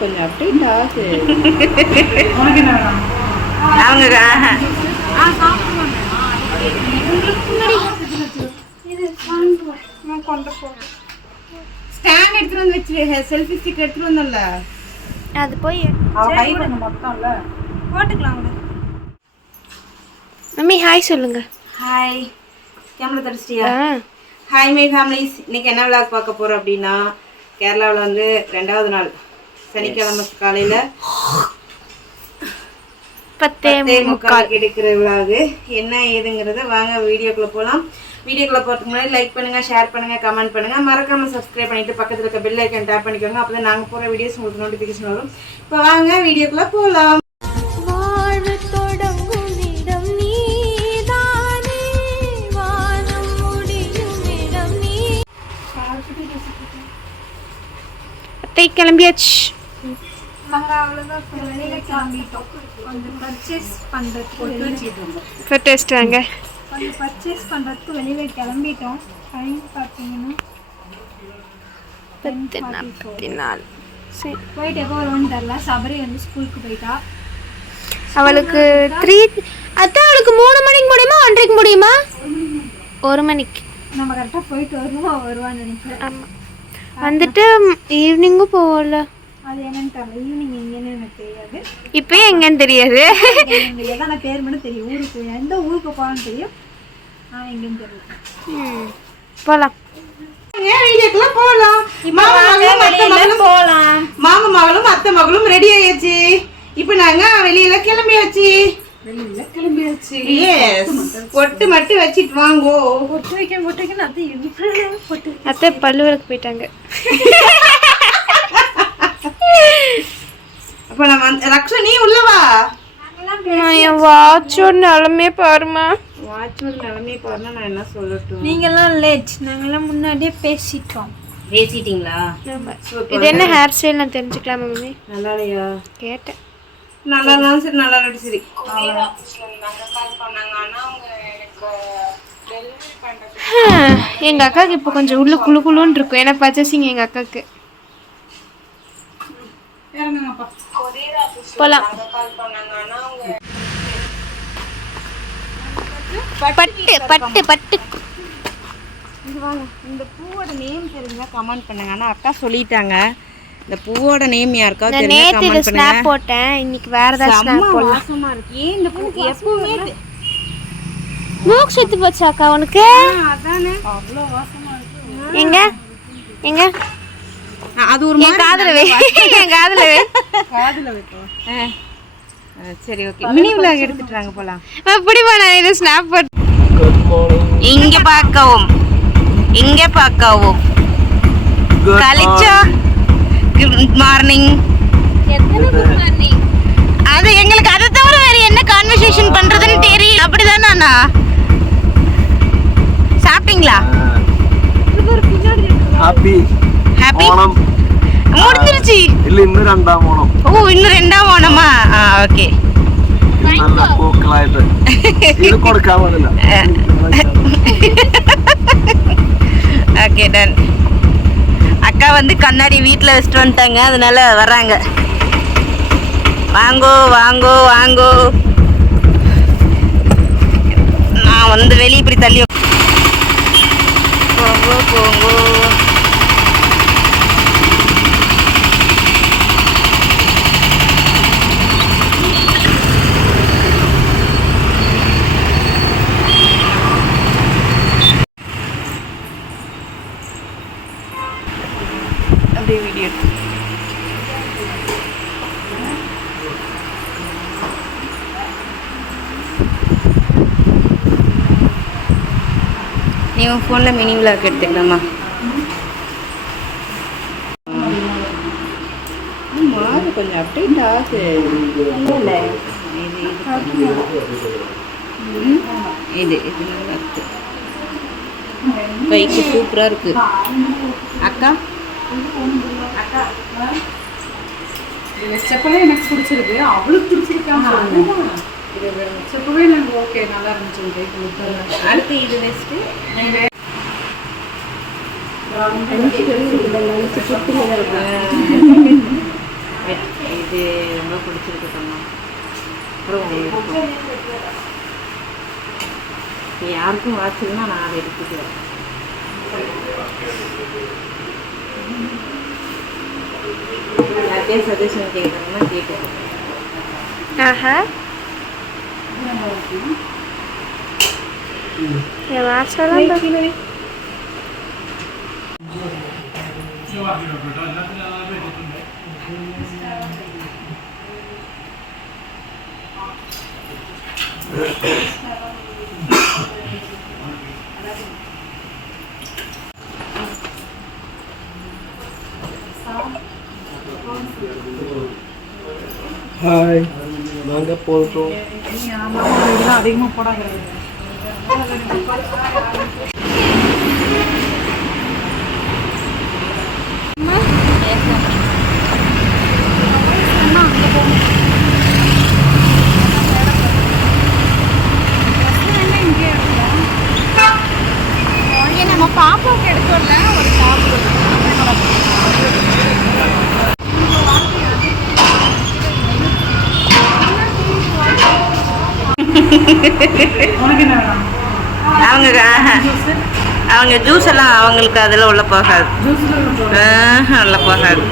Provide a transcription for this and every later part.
கொஞ்சம் அப்டேட் ஆகுது. அவங்க ஸ்டாண்ட் எடுத்துட்டு வந்து வச்சு செல்ஃபி ஸ்டிக் எடுத்துட்டு வந்தோம்ல அது போய் மொத்தம்ல போட்டுக்கலாம். மம்மி ஹாய் சொல்லுங்க. ஹாய், கேமரா தடிச்சிட்டியா? Hi my families. இன்னைக்கு என்ன விளாக் பார்க்க போகிறோம் அப்படின்னா, கேரளாவில் வந்து 2வது நாள் சனிக்கிழமை காலையில் 10:45 எடுக்கிற விளாகு. என்ன ஏதுங்கிறத வாங்க வீடியோக்குள்ளே போகலாம். வீடியோக்குள்ளே போகிறதுக்கு முன்னாடி லைக் பண்ணுங்கள், ஷேர் பண்ணுங்கள், கமெண்ட் பண்ணுங்கள், மறக்காமல் சப்ஸ்கிரைப் பண்ணிவிட்டு பக்கத்தில் இருக்க பெல் ஐக்கன் டேப் பண்ணிக்கோங்க. அப்போ தான் நாங்கள் போகிற வீடியோஸ் உங்களுக்கு நோட்டிஃபிகேஷன் வரும். இப்போ வாங்க வீடியோக்குள்ளே போகலாம். கிளம்பியாச்சு. பர்ச்சேஸ் பண்ணுறதுக்கு வெளியில் கிளம்பிட்டோம். டைம் பார்த்தீங்கன்னா 10:44. சரி, போயிட்டு எப்போ வருவோன்னு தெரில. சபரி வந்து ஸ்கூலுக்கு போயிட்டா. அவளுக்கு 3 அதான் அவளுக்கு 3 மணிக்கு முடியுமா 1:30க்கு முடியுமா? 1 மணிக்கு நம்ம கரெக்டாக போயிட்டு வருவான்னு நினைக்கிறேன். ஆமாம், வந்துட்டு ஈவினிங்கும் போவோம்ல. அது என்னன்னு தெரியல. ஈவினிங் எங்கேன்னு எனக்கு தெரியாது. இப்போயும் எங்கன்னு தெரியாது. எதான பேர் மட்டும் தெரியும். ஊருக்கு எந்த ஊருக்கு போகலான்னு தெரியும். எங்கேன்னு தெரியல. போகலாம், வீடியோக்குள்ள போகலாம். மாமா மகளும் அத்தை மகளும் ரெடி ஆயாச்சு. இப்போ நாங்க வெளியில கிளம்பியாச்சு. பொட்டு மட்டும் வச்சிட்டு வாங்கோ. பொட்டு வைக்க அத்தை பல்லு விளக்கு போயிட்டாங்க. அப்ப நம்ம ரக்ஷா நீ உள்ளவா. என் வாட்சோட நிலமே பாருமா. வாட்சோட நிலமே பாருன்னா நான் என்ன சொல்லட்டும். நீங்கெல்லாம் லேட், நாங்கெல்லாம் முன்னாடியே பேசிட்டோம். பேசிட்டீங்களா? இது என்ன ஹேர் ஸ்டைல் நான் தெரிஞ்சுக்கலாமா மம்மி? நல்லா இல்லையா? கேட்டேன். நல்லா இருந்தாலும் சரி, நல்லா இல்லாட்டி சரி. எங்க அக்காவுக்கு இப்போ கொஞ்சம் உள்ள குழு குழுன்னு இருக்கும். ஏன்னா பர்ச்சேசிங் எங்க அக்காவுக்கு. போலாம். பட்டு பட்டு பட்டு. இந்த பூவோட நேம் தெரிஞ்சா கமெண்ட் பண்ணுங்க. ஆனா அக்கா சொல்லிட்டாங்க இந்த பூவோட நேம் யாருக்காவது தெரிஞ்சா கமெண்ட் பண்ணுங்க. ஸ்னாப் போட்டேன், இன்னைக்கு வேற ஏதாவது ஸ்னாப் போடலாம். வாசமா இருக்கு. ஏன் இந்த பூ எப்பவுமே மூக்கு சுத்தி போச்சு அக்கா உனக்கு? அதானே அவ்வளோ வாசமா இருக்கு. எங்க எங்க அது ஒரு மாதிரி காதுல வை. என் காதுல வை. காதுல வைப்போம். சரி ஓகே. மினி vlog எடுத்துட்டாங்க போலாம். அப்படிமா நான் இது ஸ்னாப் போட். இங்க பார்க்கவும் இங்க பார்க்கவும் கலிச்சா. Good morning. எத்தனை குட் மார்னிங்? அது எங்களுக்கு அதை தவிர வேற என்ன கான்வர்சேஷன் பண்றதுன்னு தெரியல. அப்படிதானே அண்ணா? சாப்பிட்டீங்களா? ஹாப்பி ஹாப்பி ஓணம் முடிஞ்சிருச்சு. இல்ல இன்னும் 2ஆம் ஓணம். ஓ இன்னும் 2ஆம் ஓணமா? ஓகே. நல்ல பூக்களாயிட்டு இது கொடுக்காமல. Okay done. அக்கா வந்து கண்ணாடி வீட்டில் வச்சுட்டு வந்துட்டாங்க, அதனால வர்றாங்க. வாங்கோ வாங்கோ வாங்கோ. நான் வந்து வெளியே இப்படி தள்ளி போங்கோ போங்கோ. அப்படியே வீடியோ நீ உன் ஃபோனில் மினி vlog எடுத்துக்கலாமா? மாறு கொஞ்சம் அப்டேட் ஆகுது. இது இது நல்லா இருக்கு. பைக்கு சூப்பராக இருக்கு. அக்கா அக்கா இது வச்சப்பவே எனக்கு பிடிச்சிருக்கு. அவளுக்கு பிடிச்சிருக்காங்க. இது வச்சப்பவே எனக்கு ஓகே நல்லா இருந்துச்சு. அடுத்து இது வெஸ்ட்டு இது ரொம்ப பிடிச்சிருக்கு சொன்னா. அப்புறம் உங்களுக்கு யாருக்கும் வாட்சில்னா நான் அதை எடுத்துக்கிறேன். யார்கிட்டயும் சஜஷன் கேட்குறேன்னா கேட்டுக்கிறேன். ஆஹா என் வாட்செல்லாம் ஹாய், நாங்க போறோம். இதெல்லாம் அதிகமாக போடாது. நம்ம பாப்பாவுக்கு எடுத்தோம்ல ஒரு அவங்க ஜூஸ் எல்லாம் அவங்களுக்கு அதில் உள்ள போகாது. உள்ள போகாது.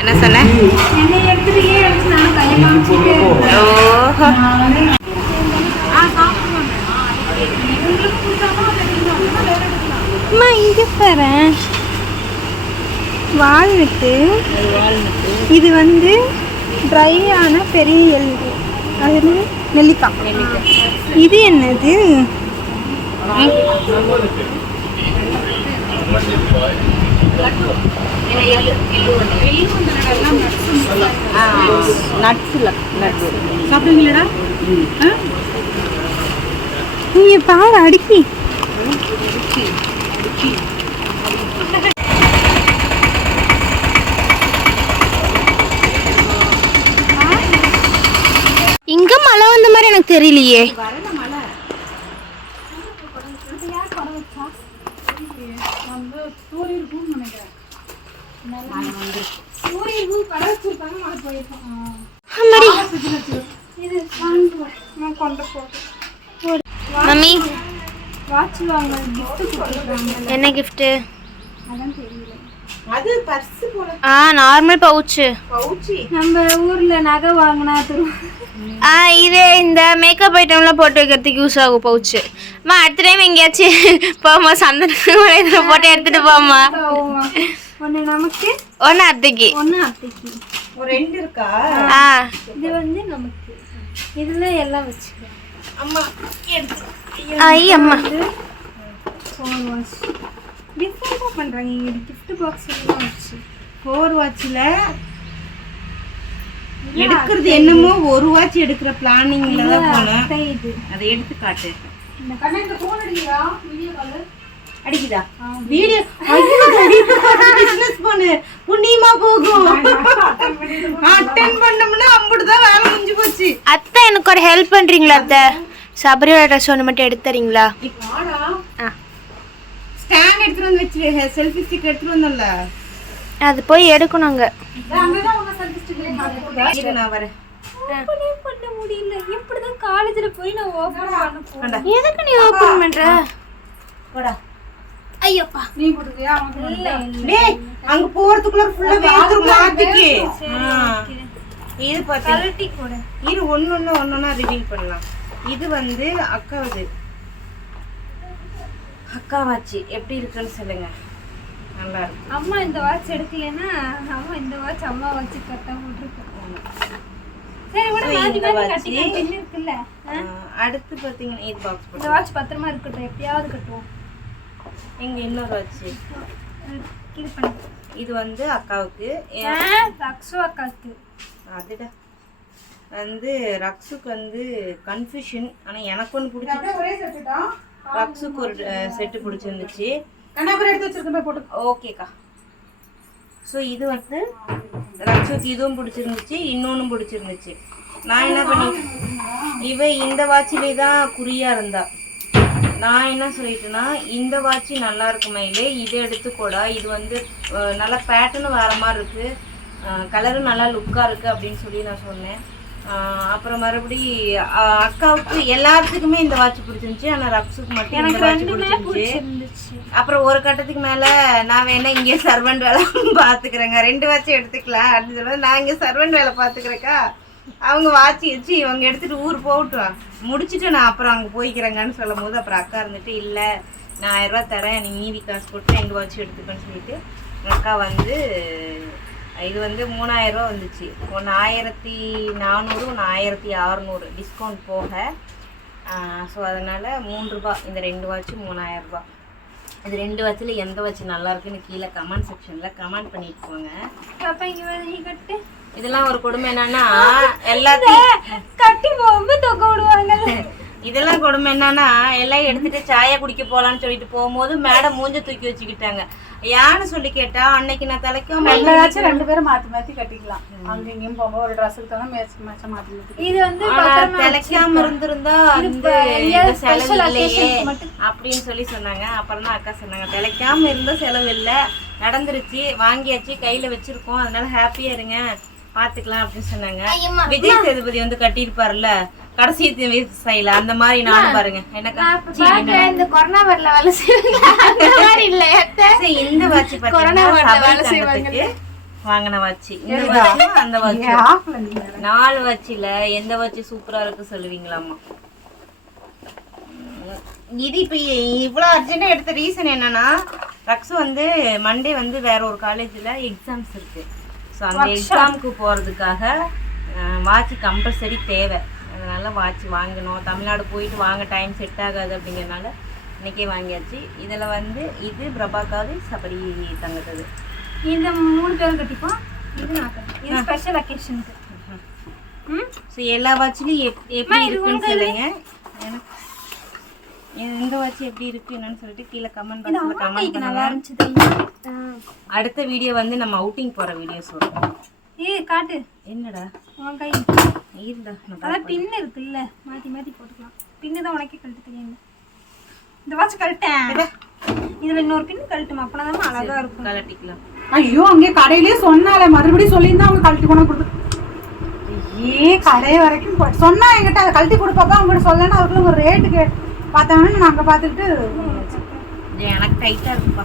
என்ன சொன்ன? இங்க பாரு வால்நட்டு. இது வந்து ட்ரையான பெரிய எள்ளு, அது நெல்லிக்காய். இது என்னது? சாப்பிடுவீங்களா? நீங்க பாரு அடுக்கி. இங்க மழை வந்த மாதிரி எனக்கு தெரியலையே. மம்மி வாட்ச் வாங்க gift கொடுத்தாங்க. என்ன gift? அதான் தெரியல. அது பர்ஸ் போல. Normal pouch. நம்ம ஊர்ல நகை வாங்கினா இது இந்த மேக்கப் ஐட்டம்லாம் போட்டு வைக்கிறதுக்கு யூஸ் ஆகும் பவுச். அம்மா அடுத்த டைம் எங்கேயாச்சும் போமா சந்தன போட்டு எடுத்துட்டு போமா. ஒன்று நமக்கு, ஒன்று அத்தைக்கு. ஒன்று அத்தைக்கு. ஒரு 2 இருக்கா? இது வந்து நமக்கு. இதுல எல்லாம் வச்சுக்கலாம். அம்மா அம்மா ஃபோன் வாட்ச் டிஃப்ரெண்டாக பண்ணுறாங்க. இங்கே கிஃப்ட் பாக்ஸ் எல்லாம் வச்சு 4 வாட்ச்ல எடுக்கிறது என்னமோ ஒரு வாட்ச் எடுக்கிற பிளானிங்ல தான் போனேன். இது அதை எடுத்து காட்டு. இந்த கண்ணா இந்த ஃபோன் அடிக்கிறா வீடியோ கால் அடிக்குதா? வீடியோ பிசினஸ் பண்ணு புண்ணியமா போகும். அட்டெண்ட் பண்ணோம்னா அப்படிதான் வேலை முடிஞ்சு போச்சு. அத்தை எனக்கு ஒரு ஹெல்ப் பண்றீங்களா அத்தை? சபரியோட ட்ரெஸ் ஒன்று மட்டும் எடுத்து தரீங்களா? ஸ்டாண்ட் எடுத்துட்டு வந்து வச்சு செல்ஃபி ஸ்டிக் எடுத்துட்டு வந்தோம்ல, அது போய் எடுக்கணுங்க. நான் வரேன். ஓபன் பண்ண முடியல. எப்படிதான் காலேஜ்ல போய் நான் ஓபன் பண்ண போறேன். எதுக்கு நீ ஓபன் பண்ற? போடா. ஐயோப்பா நீ போடுறியா? டேய் அங்க போறதுக்குள்ள ஃபுல்லா வேர்த்து மாத்திக்கு. இது பாத்தி கலட்டி கூட. இது ஒண்ணொண்ணா ரிவீல் பண்ணலாம். இது வந்து அக்காவுது. அக்கா வாட்ச் எப்படி இருக்குன்னு சொல்லுங்க. நல்லா இருக்கு. அம்மா இந்த வாட்ச் எடுக்கலனா அம்மா இந்த வாட்ச் அம்மா வாட்ச் கட்ட போட்டுருக்கோம். சரி விட மாத்தி மாத்தி கட்டிக்கலாம். பின் இருக்குல்ல. அடுத்து பாத்தீங்கன்னா இது பாக்ஸ் இந்த போட்டு வாட்ச் பத்திரமா இருக்கட்டும். எப்பயாவது கட்டுவோம். இங்க இன்னொரு வாட்ச். இது பண்ணு. இது வந்து அக்காவுக்கு. ரக்ஷு அக்காக்கு. அதுடா வந்து ரக்ஸுக்கு வந்து கன்ஃபியூஷன். ஆனா எனக்கு ஒன்று பிடிச்சி ஒரே செட்டுடா. ரக்ஸுக்கு ஒரு செட்டு பிடிச்சிருந்துச்சு. கண்ணாபுரம் எடுத்து வச்சிருக்கேன் போட்டு. ஓகேக்கா. ஸோ இது வந்து ரக்ஸுக்கு இதுவும் பிடிச்சிருந்துச்சு, இன்னொன்றும் பிடிச்சிருந்துச்சு. நான் என்ன பண்ணி இவ இந்த வாட்சிலே தான் குறியா இருந்தா. நான் என்ன சொல்லிட்டேன்னா இந்த வாட்ச் நல்லா இருக்கு மயிலே, இதை எடுத்துக்கூடா, இது வந்து நல்லா பேட்டர்னு வேற மாதிரி இருக்கு, கலரும் நல்லா லுக்கா இருக்கு அப்படின்னு சொல்லி நான் சொன்னேன். அப்புறம் மறுபடி அக்காவுக்கு எல்லாத்துக்குமே இந்த வாட்ச் பிடிச்சிருந்துச்சு, ஆனால் ரக்ஸுக்கு மட்டும் இந்த வாட்ச் பிடிச்சிருந்துச்சு. அப்புறம் ஒரு கட்டத்துக்கு மேலே நான் வேணா இங்கே சர்வெண்ட் வேலை பார்த்துக்கிறேங்க, 2 வாட்ச் எடுத்துக்கலாம் அப்படின்னு சொல்லுவது, நான் இங்கே சர்வெண்ட் வேலை பார்த்துக்கிறேக்கா, அவங்க வாட்ச் வச்சு இவங்க எடுத்துகிட்டு ஊர் போகட்டும், முடிச்சுட்டு நான் அப்புறம் அங்கே போய்க்கிறேங்கன்னு சொல்லும் போது அப்புறம் அக்கா இருந்துட்டு இல்லை நான் 1000 ரூபா தரேன், நீ மீதி காசு போட்டு 2 வாட்ச் எடுத்துக்கன்னு சொல்லிட்டு அக்கா வந்து இது வந்து 3000 ரூபா வந்துச்சு. ஒன்று 1400, ஒன்று 1600 டிஸ்கவுண்ட் போக. ஸோ அதனால் 3 ரூபா, இந்த 2 வாட்ச் 3000 ரூபா. இது 2 வாட்சில் எந்த வாட்ச் நல்லா இருக்குன்னு கீழே கமெண்ட் செக்ஷனில் கமெண்ட் பண்ணிட்டு போங்க. இதெல்லாம் ஒரு கொடுமை என்னன்னா எல்லாத்தையும் கட்டி போகும்போது தொக்க விடுவாங்க. இதெல்லாம் கொடுமை என்னன்னா எல்லாம் எடுத்துட்டு சாயா குடிக்க போகலான்னு சொல்லிட்டு போகும்போது மேடம் மூஞ்ச தூக்கி வச்சுக்கிட்டாங்க. ஏன்னு சொல்லி கேட்டா அன்னைக்கு நான் தலைக்கும் 2 பேரும் மாத்தி கட்டிக்கலாம், அங்க இங்கேயும் போகும்போது ஒரு ட்ரெஸ்ஸுக்கு தான் மேட்ச் மாத்தி. இது வந்து தலைக்காம இருந்திருந்தா இந்த செலவு இல்லையே அப்படின்னு சொல்லி சொன்னாங்க. அப்புறம் தான் அக்கா சொன்னாங்க தலைக்காம இருந்த செலவு இல்லை, நடந்துருச்சு, வாங்கியாச்சு, கையில வச்சிருக்கோம், அதனால ஹாப்பியா இருங்க, பாத்துக்கலாம் அப்படின்னு சொன்னாங்க. விஜய் சேதுபதி வந்து கட்டியிருப்பாருல்ல கடைசி சைல அந்த மாதிரி நானும் பாருங்க. இந்த கொரோனா வரல வேலை செய்வாங்க இந்த வாட்ச் பாத்தீங்கன்னா வாங்கின வாட்ச், இந்த வாட்ச் அந்த வாட்ச் 4 வாட்சில எந்த வாட்ச் சூப்பரா இருக்கு சொல்லுவீங்களாமா? இது இப்போ இவ்வளோ அர்ஜென்ட்டாக எடுத்த ரீசன் என்னன்னா ரக்ஸு வந்து மண்டே வந்து வேற ஒரு காலேஜில் எக்ஸாம்ஸ் இருக்கு. ஸோ அந்த எக்ஸாமுக்கு போகிறதுக்காக வாட்ச் கம்பல்சரி தேவை, அதனால வாட்ச் வாங்கணும். தமிழ்நாடு போயிட்டு வாங்க டைம் செட் ஆகாது அப்படிங்கிறதுனால இன்னைக்கே வாங்கியாச்சு. இதில் வந்து இது பிரபாக்காவது சபரி தங்கத்தது, இந்த 3 பேரும் கட்டிப்போம். இது ஸ்பெஷல் அக்கேஷனுக்கு. ஸோ எல்லா வாட்ச்லையும் எப்படி இருக்குன்னு சொல்லுங்க, இந்த வாட்ச் எப்படி இருக்கு என்னன்னு சொல்லிட்டு கீழே கமெண்ட் பாக்ஸ்ல கமெண்ட் பண்ணுங்க. அடுத்த வீடியோ வந்து நம்ம அவுட்டிங் போற வீடியோஸ் வரும். காட்டு என்னடா உன் கை ஈர்டா, அதான் பின் இருக்குல்ல, மாத்தி மாத்தி போட்டுக்கலாம். பின்னு தான் உனக்கே கழட்ட தெரியும். இந்த வாட்ச் கழட்டேன், இதுல இன்னொரு பின் கழட்டுமா, அப்பதான் அழகா இருக்கும். கழட்டிக்கலாம். ஐயோ அங்கே கடையிலேயே சொன்னாலே மறுபடியும் சொல்லியிருந்தா அவங்க கழட்டி கொண்டு கொடுத்து கடையை வரைக்கும் சொன்னா என்கிட்ட அதை கழட்டி கொடுப்பாப்பா, அவங்ககிட்ட சொல்லனா அவர்களும் ஒரு ரேட்டுக்கு பார்த்தாங்கன்னு நாங்கள் பார்த்துக்கிட்டு எனக்கு டைட்டாக இருக்குப்பா,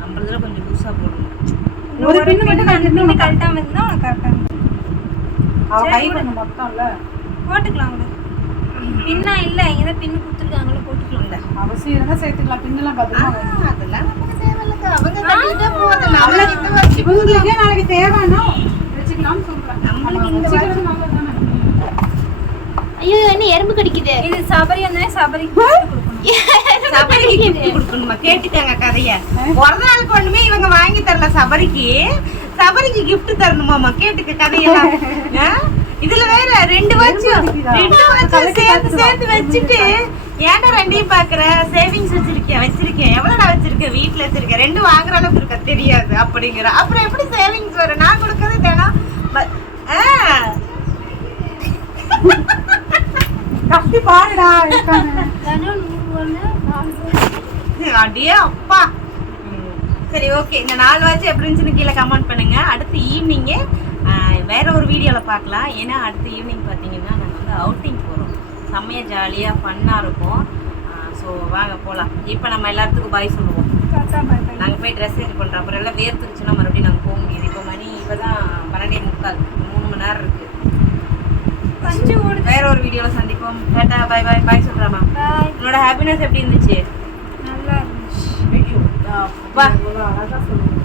நம்மளதுல கொஞ்சம் லூஸாக போடணும். ஒரு பின்னு மட்டும் பின்னு கழட்டாம இருந்தால் உனக்கு கரெக்டாக அவள் கை கொஞ்சம் மொத்தம் இல்லை போட்டுக்கலாம். அவங்க பின்னா இல்லை, இங்கே தான் பின்னு கொடுத்துருக்காங்களோ போட்டுக்கலாம்ல. அவசியம் இருந்தால் சேர்த்துக்கலாம், பின்னெல்லாம் பார்த்துக்கலாம். அதெல்லாம் நமக்கு தேவையில்லைக்கா, அவங்க கட்டிக்கிட்டே போகுது. இவங்களுக்கே நாளைக்கு தேவைன்னா வச்சுக்கலாம்னு சொல்கிறேன். நம்மளுக்கு இந்த வாட்ச் நல்லது தானே. ஐயோ என்ன எறும்பு கடிக்குது. இது சபரி வந்தா சபரிக்கு சபரிக்கு gift கொடுக்கணுமா? கேட்டுட்டாங்க கதைய. ஒரு நாளுக்கு ஒண்ணுமே இவங்க வாங்கி தரல சபரிக்கு, சபரிக்கு gift தரணுமாமா? கேட்டுக்க கதையெல்லாம். இதுல வேற 2 வாட்ச் சேர்த்து வச்சுட்டு ஏன்டா 2ஐயும் பாக்குற, சேவிங்ஸ் வச்சிருக்கேன் எவ்வளோடா வச்சிருக்கேன், வீட்டுல வச்சிருக்கேன், 2 வாங்குற அளவுக்கு இருக்க தெரியாது அப்படிங்கிற. அப்புறம் எப்படி சேவிங்ஸ் வரும்? நான் கொடுக்கறது தினம் கட்டி பாருடா. அப்படியே அப்பா. சரி ஓகே, இந்த 4 வாட்ச் எப்படி இருந்துச்சுன்னு கீழே கமெண்ட் பண்ணுங்க. அடுத்து ஈவினிங்கே வேற ஒரு வீடியோவில் பார்க்கலாம். ஏன்னா அடுத்த ஈவினிங் பார்த்தீங்கன்னா நாங்கள் வந்து அவுட்டிங் போகிறோம், செம்மையாக ஜாலியாக ஃபன்னாக இருக்கும். ஸோ வாங்க போகலாம். இப்போ நம்ம எல்லாத்துக்கும் பாய் சொல்லுவோம். நாங்கள் போய் ட்ரெஸ் சேஞ்ச் பண்ணுறோம், அப்புறம் எல்லாம் வேர்த்துருச்சுன்னா மறுபடியும் நாங்கள் போக முடியாது. இப்போ மணி இப்போ தான் 12:45, 3 மணி நேரம் இருக்குது. வேற ஒரு வீடியோவில் சந்திப்போம். டாடா பாய் பாய். பாய் சொல்கிறாமா? உன்னோட ஹாப்பினஸ் எப்படி இருந்துச்சு? நல்லா இருந்துச்சு. வா அழகா சொல்லுவேன்.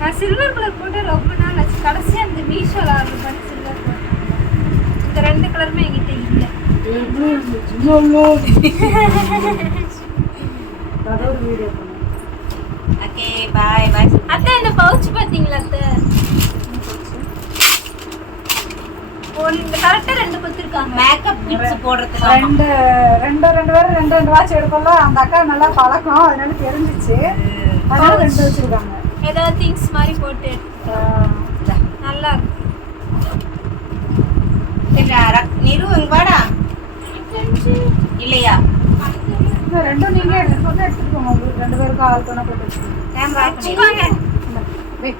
நான் சில்வர் கலர் போட்டு ரொம்ப நாள் ஆச்சு. கடைசியாக அந்த மீஷோல ஆர்டர் பண்ணி சில்வர் போட்டேன். இந்த 2 கலருமே என்கிட்ட இல்லை. ஓகே பாய் பாய். அத்தை இந்த பவுச் பார்த்தீங்களா அத்தை? இந்த கரெக்டாக 2 கொடுத்துருக்காங்க. மேக்கப் கிட்ஸ் போடுறதுக்கு ரெண்டு பேரும் 2 வாட்ச் எடுக்கல. அந்த அக்கா நல்லா பழக்கம், அதனால தெரிஞ்சிச்சு, அதனால 2 வச்சிருக்காங்க. ஏதாவது திங்ஸ் மாதிரி போட்டு நல்லா இருக்கும். நிரு இங்க வாடா. இல்லையா? இந்த ரெண்டும் நீங்க எடுத்துட்டு போங்க. உங்களுக்கு 2 பேருக்கும் ஆள் பண்ண போட்டு கேமரா ஆஃப் பண்ணிடுங்க. வை.